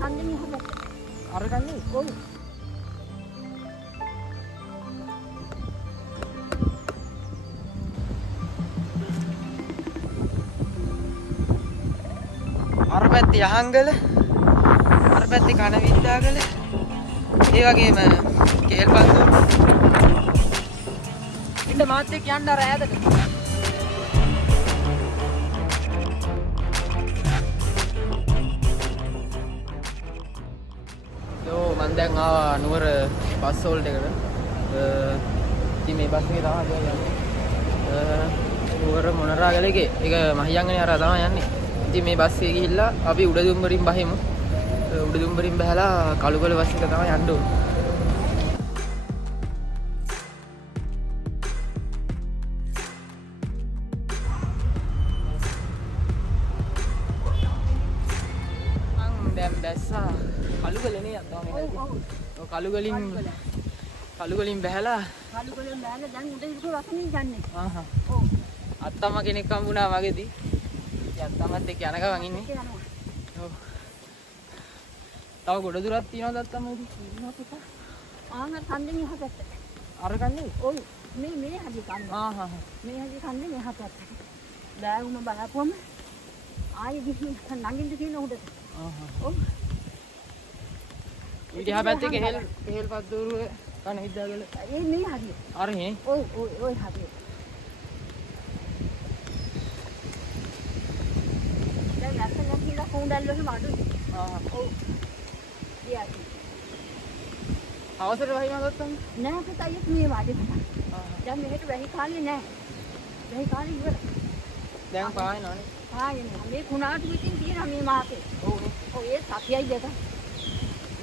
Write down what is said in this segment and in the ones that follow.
කන්දේ මෙහා අර කන්නේ ඔව් අර පැත්තේ යහංගල අර පැත්තේ කනවින්දාගල ඒ වගේම කේල්පත්තු ඉන්න මාත් එක්ක යන්න අර ඈතට මම දැන් ආවා නුවර බස් හෝල්ට් එකට. ඉතින් මේ බස් එකේ තමයි යන්නේ. නුවර මොනරාගලේ ඒක මහියංගනේ හරහා තමයි යන්නේ. ඉතින් මේ බස් එකේ ගිහිල්ලා අපි උඩදුම්බරින් බහිමු. උඩදුම්බරින් බහලා කළුගල බස් එක තමයි යන්න ඕනේ. මං දැන් බැස්සා කළුගලනේ යනවා මේක. ඔව් කළුගලින් බැහැලා කළුගලින් බැලලා දැන් උඩ ඉරුක රසමින් යන්නේ. ආහා. ඔව්. අත්තම්ම කෙනෙක් හම්බුණා වගේදී. ඉතින් අත්තම්මත් එක්ක යන ගමන් ඉන්නේ. ඔව්. තව ගොඩ දුරක් තියෙනවද අත්තම්ම ඉතින්? ඉන්නවා පුතා. ආන්ගර කන්දේ මෙහා පැත්තේ. අර කන්නේ? ඔව්. මේ හදි කන්ද. ආහා. මේ හදි කන්දේ මෙහා පැත්තේ. දැන් උම බලපුවම ආයෙ ගිහින් නගින්න තියෙන උඩට. ආහා. ඔව්. ඊට පැත්තේ කෙහෙල් පත්තුරුව කන විද්‍යාවල. මේ හදි. අර නේ? ඔය හදි. දැන් නැත්නම් කියලා කොණ්ඩල් වල මඩු. ආහා. ඔව්. දියාටි. අවසර වහිනවා ගත්තම? නෑ පුතා ඒක මේ වාඩි පුතා. දැන් මෙහෙට වැහි කාලේ නෑ. වැහි කාලේ ඉවරයි. දැන් පායනවනේ. පායන්නේ. මේ කුණාටු පිටින් තියෙනවා මේ මාකේ. ඔව්නේ. ඔව් ඒ සතියයි දෙක.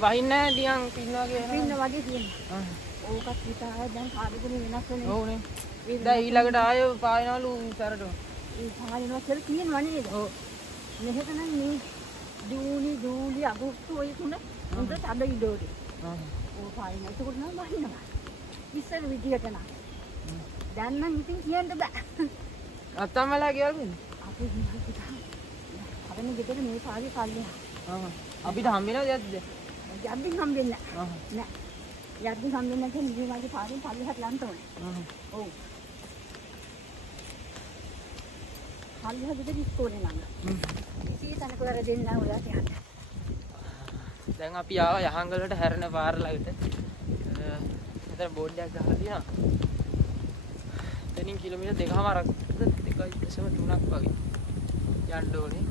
වහින්නේ නැහැ ඩියන් පින්න වගේ එනවා. පින්න වගේ තියෙනවා. ඕකත් හිතා දැන් කාර්යගුණ වෙනස් වෙනවා. ඔව්නේ. දැන් ඊළඟට ආයෙ පායනවලු සැරට. ඒ පායනවා කියලා තියෙනවා නේද? ඔව්. මෙහෙට නම් මේ ජූලි අගෝස්තු ඔය තුන උන්ට අඩ ඉඩෝරේ. ඕ පායනවා. ඒකට නම් වහිනවා. ඉස්සර විදියට නම්. දැන් නම් ඉතින් කියන්න බෑ. අත්තම්මලා කියවලුද? අපි හිතා. අපේ ගෙදර මේ පාරේ කල්ලිය. අපිට හම්බෙනවද යද්ද? යද්දින් හම්බෙන්නේ නෑ. යද්දින් හම්බෙන්නේ නැත්නම් මේ වගේ පාරෙන් පල්ලෙහාට යන්න ඕනේ. ඔව්. පල්ලෙහාට ගෙදර ඉස්කෝලේ ළඟ. ඉතින් තනක වල දෙන්න ඔයාට යන්න. දැන් අපි ආවා යහංගල වලට හැරෙන පාර ළඟට. මෙතන බෝඩ් එකක් ගහලා තියෙනවා. එතනින් කිලෝමීටර් 2කමාරක් 2.3ක් වගේ යන්න ඕනේ.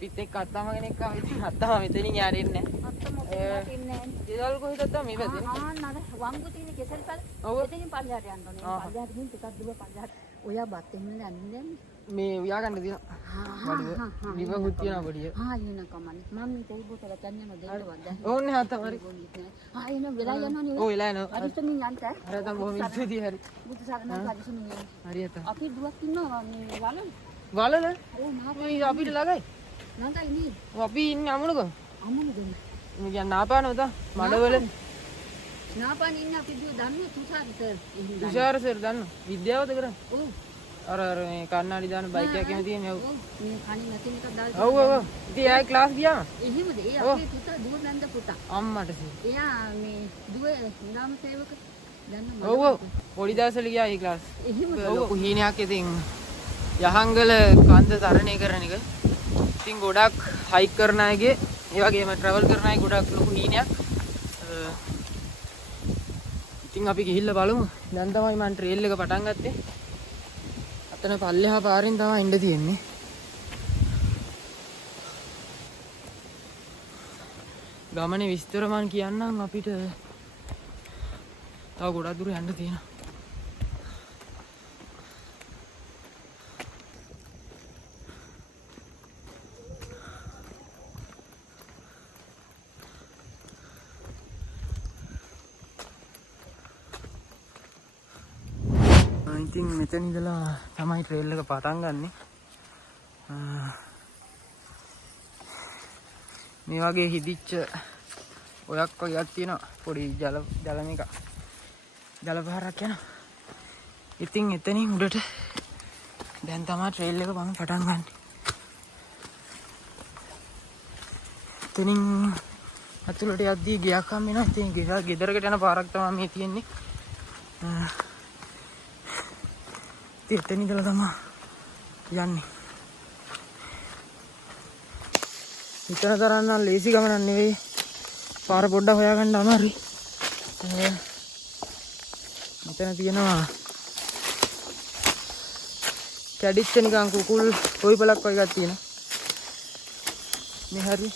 පිට එක්ක අත්තම කෙනෙක් ආවා. ඉතින් අත්තම මෙතනින් යන්නේ නැහැ. අත්තම ඔතන ඉන්නේ නැහැ. ගෙදල් කොහෙද අත්තම මේ පැත්තේ? නර වංගු තියෙන කෙසල් පළ. ඔව්. එතනින් පල්ලෙහාට යන්න ඕනේ. පල්ලෙහාට ගිහින් ටිකක් දුර පල්ලෙහාට. ඔයා බත් එන්න යන්නේ මේ උයා ගන්න තියෙනවා. බඩුව. ලිවහුත් තියෙනවා බඩිය. එන කමන්නේ. මම මේ තේ බෝතල ගන්න යන දෙන්න වද්දා. ඕන්නේ අත්තම හරි. එන වෙලා යනවනේ. ඔව් වෙලා යනවා. අරිතමින් යන්න. හරි අත්තම බොහොම ඉස්සෙදී හරි. බුදු සරණයි පරිසමින් යන්න. හරි අත්තම. අපි දුවක් ඉන්නවා මේ වලන. වලල? ඔව් මහා මේ අපිට ළඟයි. නංගයි නේ. අපි ඉන්නේ අමුණක. අමුණු දෙන්න. මේ කියන්නේ නාපානවද? මඩවල. නාපාන ඉන්න අපි දුව දන්නේ තුෂාර සර්. තුෂාර සර් දන්න. විද්‍යාවද කරන්නේ? ඔව්. අර මේ කන්නාඩි දාන බයික් එකක් එහෙම තියෙන්නේ. ඔව්. මේ කණි නැති එකක් දාලා. ඔව්. ඉතින් එයා ක්ලාස් ගියාම? එහෙමද? ඒ අපේ පුතා දුව නන්ද පුතා. අම්මට සී. එයා මේ දුව ග්‍රාම සේවක දන්න ඔව් ඔව්. පොඩි දවසල ගියා ඒ ක්ලාස්. එහෙමද? ලොකු හීනයක් ඉතින් යහංගල කන්ද තරණය කරන එක. ඉතින් ගොඩක් හයික් කරන අයගේ ඒ වගේම ට්‍රැවල් කරන අය ගොඩක් ලොකු හීනයක්. ඉතින් අපි ගිහිල්ලා බලමු. දැන් තමයි මම ට්‍රේල් එක පටන් ගත්තේ. අතන පල්ලෙහා පාරෙන් තමයි ඉන්න තියෙන්නේ. ගමනේ විස්තර මම කියන්නම් අපිට තව ගොඩක් දුර යන්න තියෙනවා. ඉතින් මෙතන ඉඳලා තමයි ට්‍රේල් එක පටන් ගන්නෙ. මේ වගේ හිදිච්ච ඔයක් වගේක් තියෙනවා. පොඩි ජල මේක. ජල පහරක් යනවා. ඉතින් එතනින් උඩට දැන් තමයි ට්‍රේල් එක මම පටන් ගන්නෙ. එතනින් අතුලට යද්දී ගියක් හම් වෙනවා. ඉතින් ගෙදරකට යන පාරක් තමයි මේ තියෙන්නේ. ඉතින් එතන ඉඳලා තමයි යන්නේ. හිතන තරම් නම් ලේසි ගමනක් නෙවෙයි. පාර පොඩ්ඩක් හොයාගන්න අමාරුයි. මෙතන තියෙනවා කැඩිච්ච නිකන් කුකුල් කොයි බලක් වගේ එකක් තියෙනවා. මේ හරි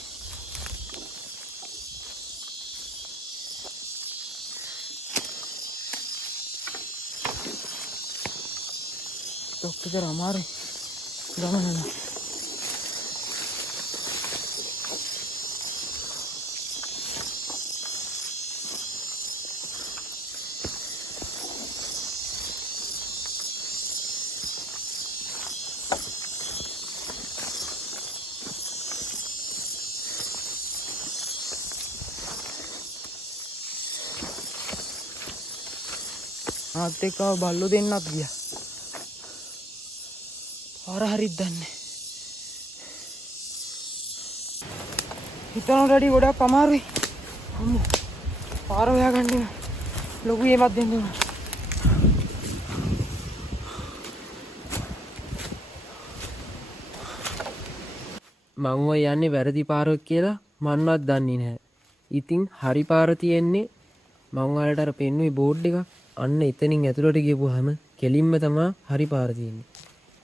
තොක්කතර අමාරුයි ගමන. ආත් එක්ක බල්ලෝ දෙන්නත් ගියා. පාර හරියට දන්නේ. හිතනට වැඩි ගොඩක් අමාරුයි. අම්මෝ. පාර හොයාගන්න ලොකු ඒමක් දෙන්න ඕන. මම යන්නේ වැරදි පාරක් කියලා මන්වත් දන්නේ නැහැ. ඉතින් හරි පාර තියෙන්නේ මම ඔයාලට අර පෙන්නුවේ බෝඩ් එක. අන්න එතනින් ඇතුළට ගියපුවාම කෙලින්ම තමයි හරි පාර තියෙන්නේ.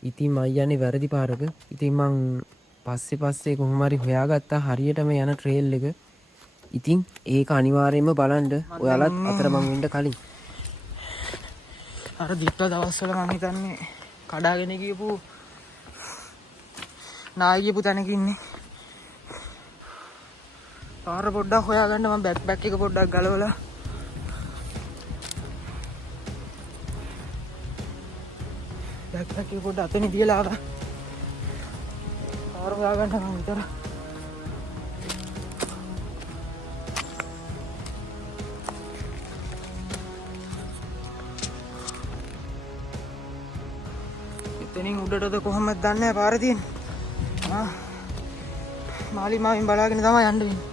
ඉතින් මම යන්නේ වැරදි පාරක. ඉතින් මං පස්සේ කොහොම හරි හොයාගත්තා හරියටම යන ට්‍රේල් එක. ඉතින් ඒක අනිවාර්යයෙන්ම බලන්න ඔයාලත් අතරමං වෙන්න කලින්. අර දිට්ට දවස්වල මම හිතන්නේ කඩාගෙන ගියපු නායි ගියපු තැනක ඉන්නේ. පාර පොඩ්ඩක් හොයාගන්න මම බෑග් එක පොඩ්ඩක් ගලවලා බෑග් එක පොඩ්ඩක් අතන තියලා ආවා. පාර හොයාගන්න මම විතර. එතනින් උඩටද කොහොමද දන්නේ නැහැ පාර තියෙන්නේ. මාලිමාවෙන් බලාගෙන තමයි යන්න වෙන්නේ.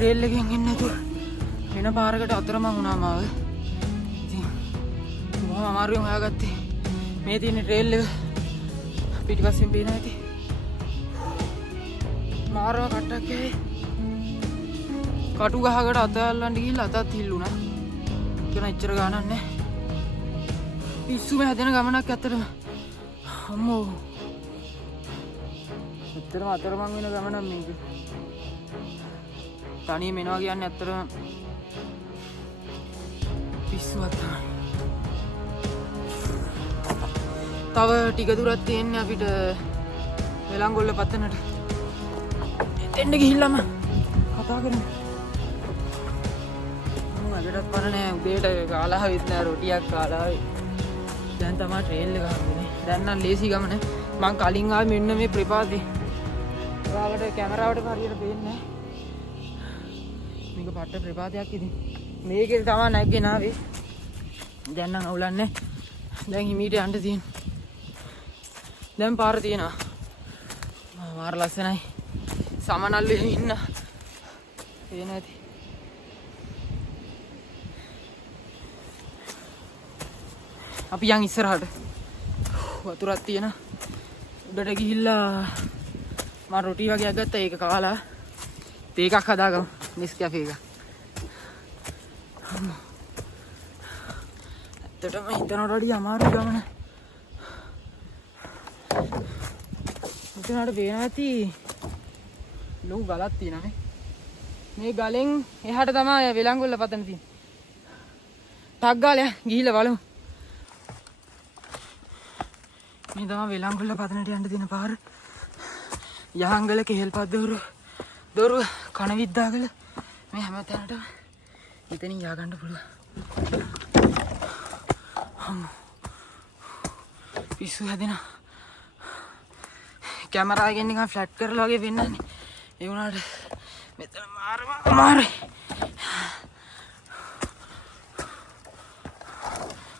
ට්‍රේල් එකෙන් එන්නේ නැතුව වෙන පාරකට අතරමං වුණා මාව. ඉතින් බොහොම අමාරුවෙන් හොයාගත්තේ. මේ තියෙන ට්‍රේල් එක පිටිපස්සෙන් පේන ඇති. මාරව කට්ටක් ඇහි. කටු ගහකට අත අල්ලන්න ගිහිල්ලා අතත් හිල්ලුණා. කියන එච්චර ගානක් නැහැ. පිස්සුම හැදෙන ගමනක් ඇත්තටම. අම්මෝ. ඇත්තටම අතරමං වෙන ගමනක් මේක. තනියම එනවා කියන්නේ ඇත්තටම පිස්සුවක් තමයි. තව ටික දුරක් තියෙන්නේ අපිට වෙලංගොල්ල පතනට. එතෙන්ට ගිහිල්ලාම කතා කරමු. මම අදටත් පර නෑ උදේට කාලා හවිත් නෑ රොටියක් කාලා හවි. දැන් තමයි ට්‍රේල් එක හම්බුනේ. දැන් නම් ලේසි ගමන. මං කලින් ආවේ මෙන්න මේ ප්‍රපාතේ. ඔයාලට කැමරාවට හරියට පේන්නේ නෑ. මේක පට්ට ප්‍රපාතයක් ඉතින්. මේකේ තමයි නැග්ගෙන ආවේ. දැන් නම් අවුලන්නේ. දැන් හිමීට යන්න තියෙන. දැන් පාර තියෙනවා. මාර ලස්සනයි. සමනල්ලේ ඉන්න. ඒ නැති. අපි යන් ඉස්සරහට. වතුරක් තියෙන. උඩට ගිහිල්ලා මම රොටි වගේක් ගත්තා. ඒක කාලා තේ එකක් හදාගමු. Nescafe එක. ඇත්තටම හිතනට වඩා අමාරු ගමන. මෙතනට පේනවා ඇති ලොකු ගලක් තියෙනවා නේ. මේ ගලෙන් එහාට තමයි වෙලංගොල්ල පතන තියෙන්නේ. ටක් ගාලා ගිහිල්ලා බලමු. මේ තමයි වෙලංගොල්ල පතනට යන්න තියෙන පාර. යහංගල කෙහෙල්පත් දොරුව කන විද්දාගල මේ හැම තැනටම එතනින් යා ගන්න පුළුවන්. පිස්සු හැදෙනවා. කැමරා එකෙන් නිකන් ෆ්ලැට් කරලා වගේ වෙන්නන්නේ. ඒ වුණාට මෙතන මාරේ.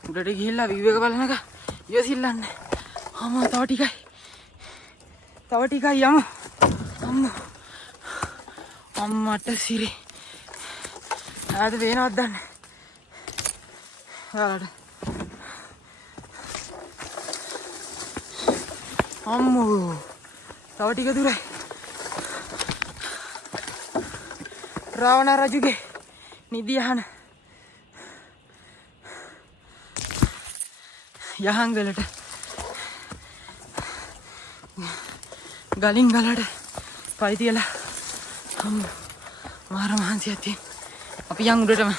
උඩට ගිහිල්ලා view එක බලන එක ඉවසිල්ලන්නේ. අම්මා තව ටිකයි යමු. අම්මට සිරි. ආද වෙනවද දන්නේ. ඔයාලට. අම්මෝ. තව ටික දුරයි. රාවණ රජුගේ නිදියහන. යහංගලට ගලින් ගලට පයි තියලා මාර මහන්සියක් තියෙන. අපි යන් උඩටම.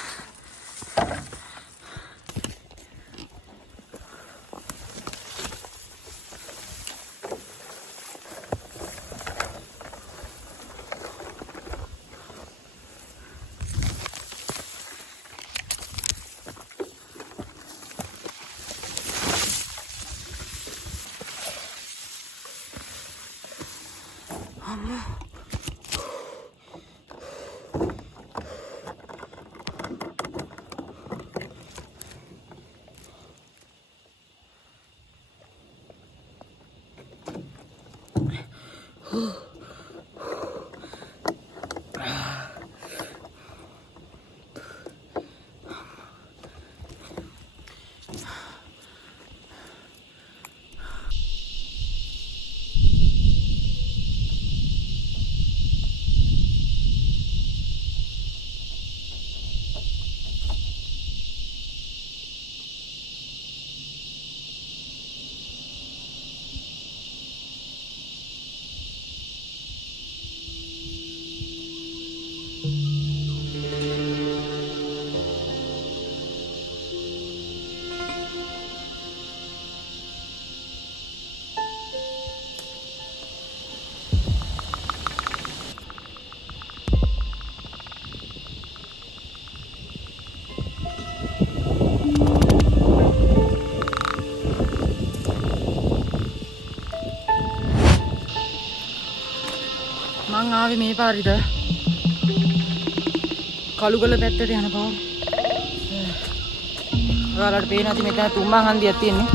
මං ආවේ මේ පාරිද කළුගල පැත්තට යන පාර. ඔයාලට පේන ඇති මෙතන තුම්මන් හන්දියක් තියෙන්නේ.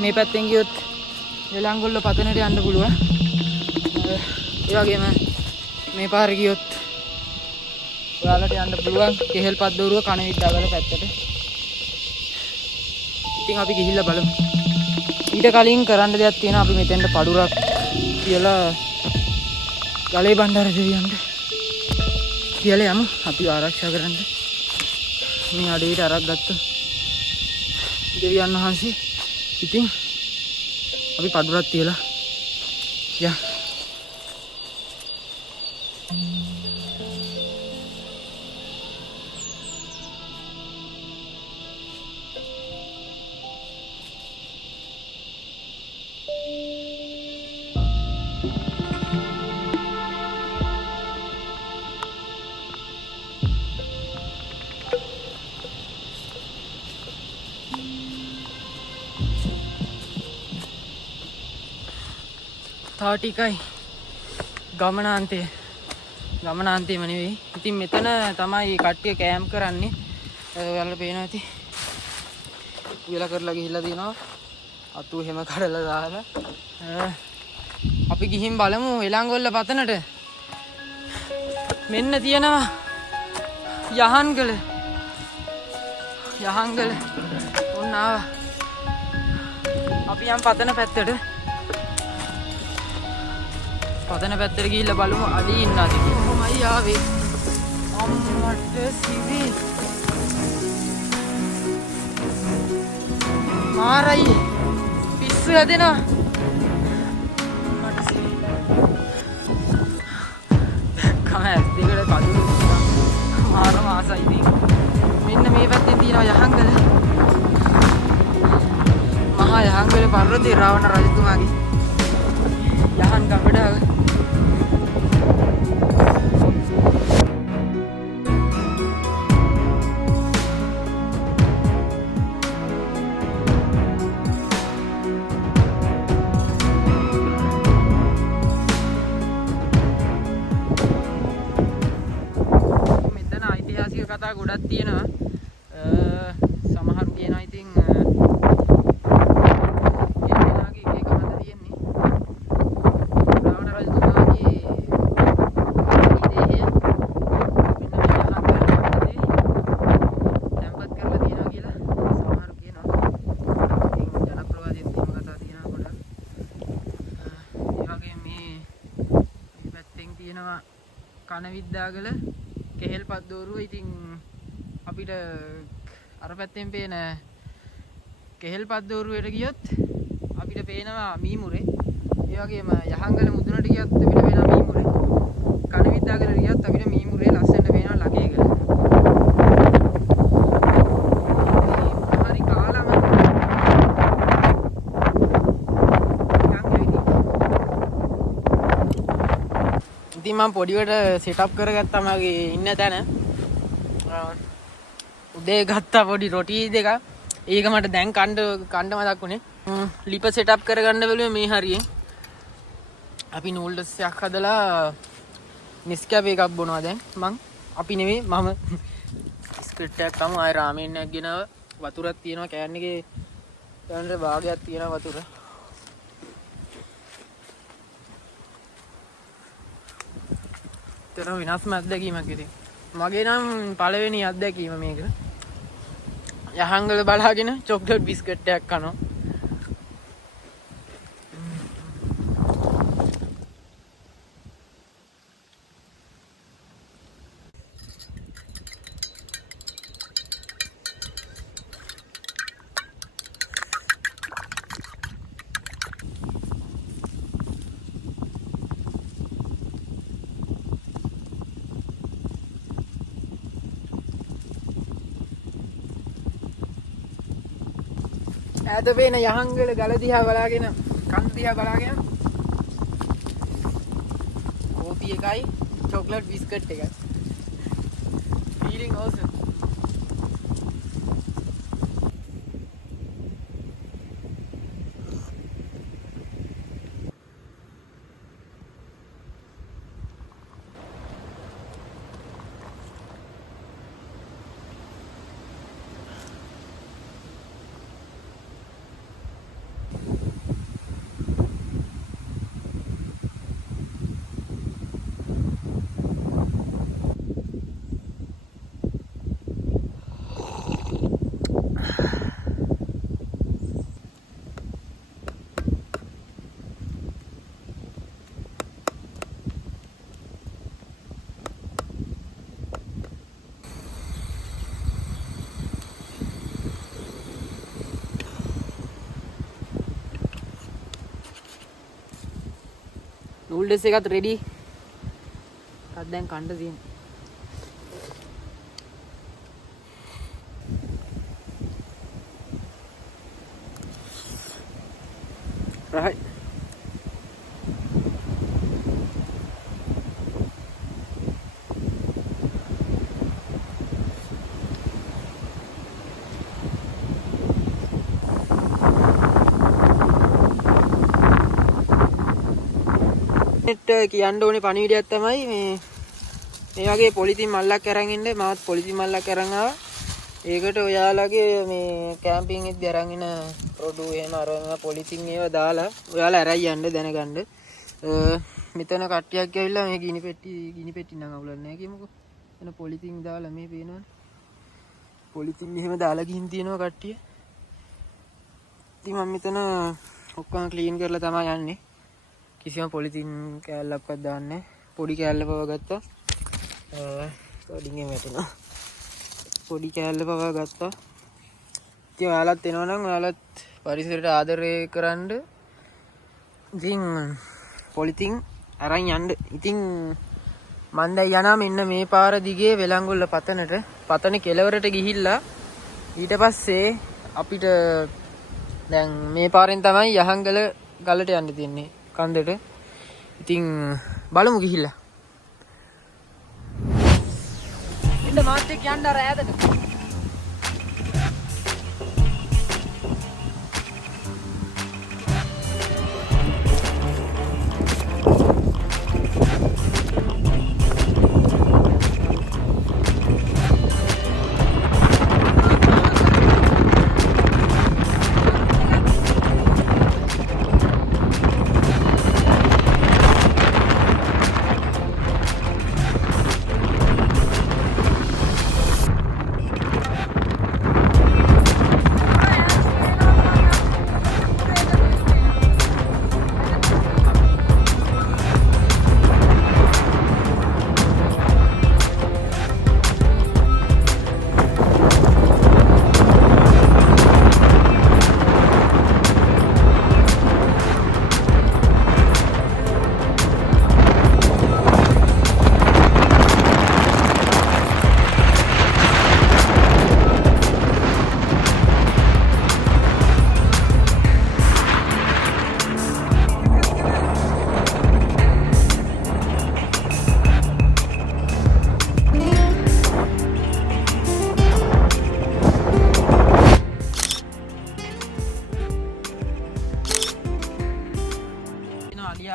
මේ පැත්තෙන් ගියොත් වෙලංගොල්ල පතනට යන්න පුළුවන්. ඒ වගේම මේ පාරේ ගියොත් ඔයාලට යන්න පුළුවන් කෙහෙල්පත් දොරුව කණවිද්දාගල පැත්තට. ඉතින් අපි ගිහිල්ලා බලමු. ඊට කලින් කරන්න දෙයක් තියෙනවා. අපි මෙතෙන්ට පඩුරක් කියලා ගලේ බණ්ඩාර දෙවියන්ට කියලා යමු. අපි ආරක්ෂා කරන්න මේ අඩේට අරක් ගත්ත දෙවියන් වහන්සේ. ඉතින් අපි පඩුරක් තියලා යා තව ටිකයි ගමනාන්තයම නෙවෙයි. ඉතින් මෙතන තමයි කට්ටිය කෑම්ප් කරන්නේ. ඔයාලට පේනවා ඇති. ඉවලා කරලා ගිහිල්ලා තියෙනවා. අතු හැම කඩලා දාලා. අපි ගිහින් බලමු වෙලංගොල්ල පතනට. මෙන්න තියෙනවා යහංගල. ඔන්න ආවා. අපි යම් පතන පැත්තට. පතන පැත්තට ගිහිල්ලා බලමු අලි ඉන්නවද කියලා. කොහොමයි ආවේ? අම්මට සිවි. මාරයි. පිස්සු හැදෙනවා. අම්මට සිවි. කමස් දෙකට කඩුළු. මාර මාසයි ඉතින්. මෙන්න මේ පැත්තෙන් තියෙනවා යහංගල. මහා තමා යහංගල පර්වතයේ රාවණ රජතුමාගේ යහන් ගබඩාව. මෙතන ඓතිහාසික කතා ගොඩක් තියෙනවා. සමහරු කියනවා ඉතින් කනවිද්දාගල කෙහෙල් පද්දෝරුව. ඉතින් අපිට අර පැත්තෙන් පේන කෙහෙල් පද්දෝරුවට ගියොත් අපිට පේනවා මීමුරේ. ඒ වගේම යහංගල මුදුනට ගියොත් අපිට පේනවා මීමුරේ. කනවිද්දාගල ගියොත් අපිට මීමුරේ ලස්සනට පේනවා ලගේගල. හරි කාලම ඉතින් මම පොඩිවට සෙටප් කරගත්තා මගේ ඉන්න තැන. උදේ ගත්තා පොඩි රොටි දෙකක්. ඒක මට දැන් කන්න මතක් වුණේ. ලිප සෙටප් කරගන්න බැලුවේ මේ හරියෙන්. අපි නූඩල්ස් එකක් හදලා නිස්කැෆේ එකක් බොනවා දැන් මං. අපි නෙවෙයි මම බිස්කට් එකක් කමු. ආය රාමෙන් එකක් ගෙනාව. වතුරක් තියෙනවා කෑන් එකේ. කෑන් එකේ භාගයක් තියෙනවා වතුර. විනාශම අත්දැකීමක් ඉතින්. මගේ නම් පළවෙනි අත්දැකීම මේක. යහංගල බලාගෙන චොක්ලට් බිස්කට් එකක් කනවා. ඈත පේන යහංගල ගල දිහා බලාගෙන කන් දිහා බලාගෙන කෝපි එකයි චොක්ලට් බිස්කට් එකයි. feeling awesome. නූඩල්ස් එකත් රෙඩි. එකක් දැන් කන්න තියෙනවා. right. කියන්න ඕනේ පණිවිඩයක් තමයි මේ වගේ පොලිතින් මල්ලක් අරන් ඉන්න. මාත් පොලිතින් මල්ලක් අරන් ආවා. ඒකට ඔයාලගේ මේ කැම්පින් එකදී අරන් ඉන රොඩු එහෙම අරගෙන පොලිතින් ඒවා දාලා ඔයාලා අරයි යන්න දැනගන්න. මෙතන කට්ටියක් ඇවිල්ලා මේ ගිනි පෙට්ටි නම් අවුලක් නැහැ කියමුකෝ. එන පොලිතින් දාලා මේ පේනවනේ. පොලිතින් එහෙම දාලා ගිහින් තියෙනවා කට්ටිය. ඉතින් මම මෙතන ඔක්කොම ක්ලීන් කරලා තමයි යන්නේ. කිසිම පොලිතින් කෑල්ලක්වත් දාන්නේ. පොඩි කෑල්ල පව ගත්තා. කොඩින්ගෙන් වැටෙනවා. පොඩි කෑල්ල පව ගත්තා. ඉතින් ඔයාලත් එනවා නම් ඔයාලත් පරිසරයට ආදරය කරන්න. ඉතින් පොලිතින් අරන් යන්න. ඉතින් මන් දැන් යනවා මෙන්න මේ පාර දිගේ වෙලංගොල්ල පතනට. පතන කෙළවරට ගිහිල්ලා ඊට පස්සේ අපිට දැන් මේ පාරෙන් තමයි යහංගල ගලට යන්න තියෙන්නේ කන්දට. ඉතින් බලමු ගිහිල්ලා. ඉන්න මාත් එක්ක යන්න අර ඈතට.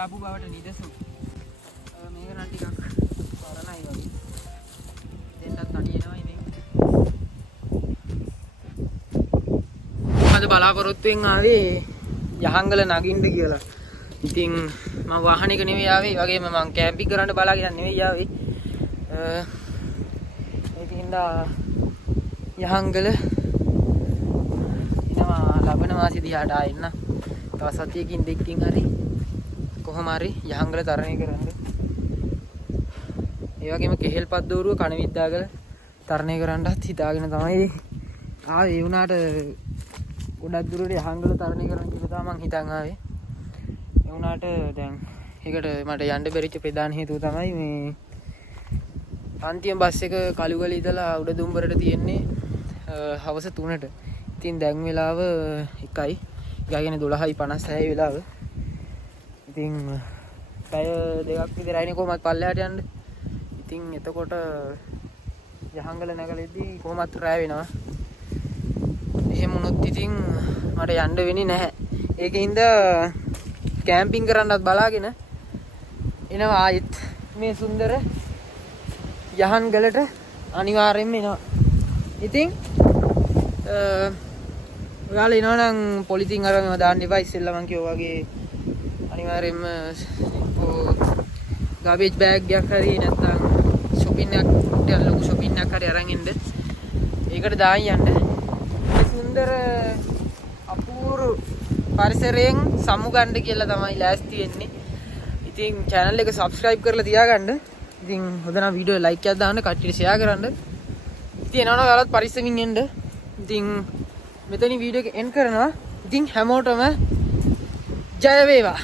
ආපු බවට නිදසු මේක නම් ටිකක් පරණයි වගේ දෙන්නත් අඩියනවා ඉතින් මම බලාපොරොත්තුෙන් ආවේ යහංගල නගින්න කියලා. ඉතින් මම වාහනයක නෙවෙයි ආවේ. වගේම මම කැම්පින් කරන්න බලාගෙන නෙවෙයි ආවේ. ඒකින්ද යහංගල එනවා ලබන මාසෙ දිහාට ආයෙන්න. තව සතියකින් දෙකකින් හරි කොහොම හරි යහංගල තරණය කරන්න. ඒ වගේම කෙහෙල්පත් දෝරුව කණවිද්දාගල තරණය කරන්නත් හිතාගෙන තමයි ආවේ. ඒ වුණාට ගොඩක් දුරට යහංගල තරණය කරන්න කියලා තමයි මං හිතන් ආවේ. ඒ වුණාට දැන් ඒකට මට යන්න බැරිච්ච ප්‍රධාන හේතුව තමයි මේ අන්තිම බස් එක කළුගල ඉඳලා උඩදුම්බරට තියෙන්නේ හවස 3ට. ඉතින් දැන් වෙලාව 1යි. ගාගෙන 12:56 වෙලාව. ඉතින් පැය දෙකක් විතරයිනේ කොහොමත් පල්ලෙහාට යන්න. ඉතින් එතකොට යහංගල නැගලෙද්දී කොහොමත් රැ වෙනවා. එහෙම වුණොත් ඉතින් මට යන්න වෙන්නේ නැහැ. ඒකින්ද කැම්පින් කරන්නත් බලාගෙන එනවා ආයෙත් මේ සුන්දර යහංගලට අනිවාර්යෙන්ම එනවා. ඉතින් ඔයාලා එනවා නම් පොලිතින් අර මම දාන්න එපා. ඉස්සෙල්ලා මං කිව්වා වගේ අනිවාර්යෙන්ම ගාබේජ් බෑග් එකක් හරි නැත්නම් shopping එකක් ලොකු shopping එකක් හරි අරන් ඉන්න. ඒකට දායි යන්න. මේ සුන්දර අපූර්ව පරිසරයෙන් සමුගන්න කියලා තමයි ලෑස්ති වෙන්නේ. ඉතින් channel එක subscribe කරලා තියාගන්න. ඉතින් හොඳ නම් වීඩියෝ like එකක් දාන්න, කට්ටියට share කරන්න. ඉතින් එනවනම් ඔයාලත් පරිස්සමින් එන්න. ඉතින් මෙතනින් වීඩියෝ එක end කරනවා. ඉතින් හැමෝටම ජය වේවා.